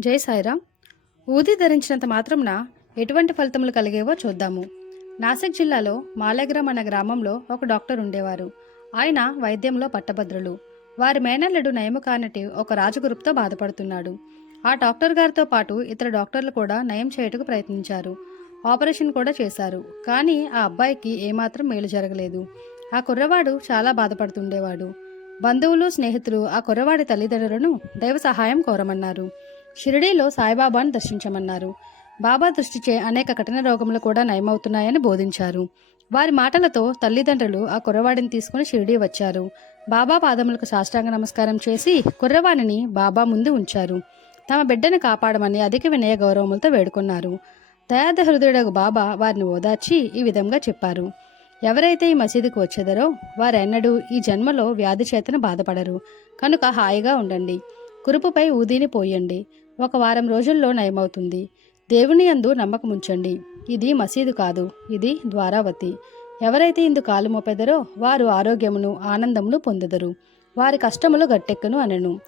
జై సాయిరామ్. ఊది ధరించినంత మాత్రంన ఎటువంటి ఫలితములు కలిగేవో చూద్దాము. నాసిక్ జిల్లాలో మాలేగ్రామ్ అనే గ్రామంలో ఒక డాక్టర్ ఉండేవారు. ఆయన వైద్యంలో పట్టభద్రులు. వారి మేనల్లుడు నయము కానటి ఒక రాజగురుపుతో బాధపడుతున్నాడు. ఆ డాక్టర్ గారితో పాటు ఇతర డాక్టర్లు కూడా నయం చేయుటకు ప్రయత్నించారు. ఆపరేషన్ కూడా చేశారు. కానీ ఆ అబ్బాయికి ఏమాత్రం మేలు జరగలేదు. ఆ కుర్రవాడు చాలా బాధపడుతుండేవాడు. బంధువులు స్నేహితులు ఆ కుర్రవాడి తల్లిదండ్రులను దైవ సహాయం కోరమన్నారు. షిరిడీలో సాయిబాబాను దర్శించమన్నారు. బాబా దృష్టిచే అనేక కఠిన రోగములు కూడా నయమవుతున్నాయని బోధించారు. వారి మాటలతో తల్లిదండ్రులు ఆ కుర్రవాడిని తీసుకుని షిరిడీ వచ్చారు. బాబా పాదములకు సాష్టాంగ నమస్కారం చేసి కుర్రవాణిని బాబా ముందు ఉంచారు. తమ బిడ్డను కాపాడమని అధిక వినయ గౌరవములతో వేడుకున్నారు. దయాద హృదయుడకు బాబా వారిని ఓదార్చి ఈ విధంగా చెప్పారు. ఎవరైతే ఈ మసీదుకు వచ్చేదరో వారెన్నడూ ఈ జన్మలో వ్యాధి చేతన బాధపడరు. కనుక హాయిగా ఉండండి. కురుపుపై ఊదీని పోయండి. ఒక వారం రోజుల్లో నయమవుతుంది. దేవుని యందు నమ్మకం ఉంచండి ఇది మసీదు కాదు ఇది ద్వారావతి. ఎవరైతే ఇందు కాలు మోపెదరో వారు ఆరోగ్యమును ఆనందమును పొందెదరు. వారి కష్టములు గట్టెక్కను అనను.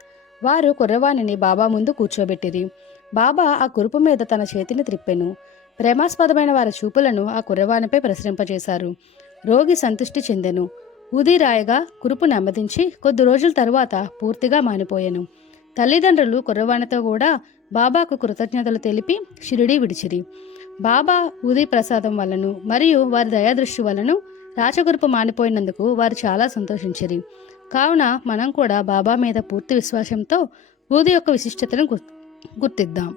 వారు కుర్రవాణిని బాబా ముందు కూర్చోబెట్టిరి. బాబా ఆ కురుపు మీద తన చేతిని త్రిప్పెను. ప్రేమాస్పదమైన వారి చూపులను ఆ కుర్రవాణిపై ప్రసరింపజేశారు. రోగి సంతృష్టి చెందెను. ఊది రాయగా కురుపు నెమ్మదించి కొద్ది రోజుల తరువాత పూర్తిగా మానిపోయెను. తల్లిదండ్రులు కుర్రవాణితో కూడా బాబాకు కృతజ్ఞతలు తెలిపి షిరిడి విడిచిరి. బాబా ఊది ప్రసాదం వలను మరియు వారి దయాదృష్టి వలను రాచగురుపు మానిపోయినందుకు వారు చాలా సంతోషించిరి. కావున మనం కూడా బాబా మీద పూర్తి విశ్వాసంతో ఊది యొక్క విశిష్టతను గుర్- గుర్తిద్దాం.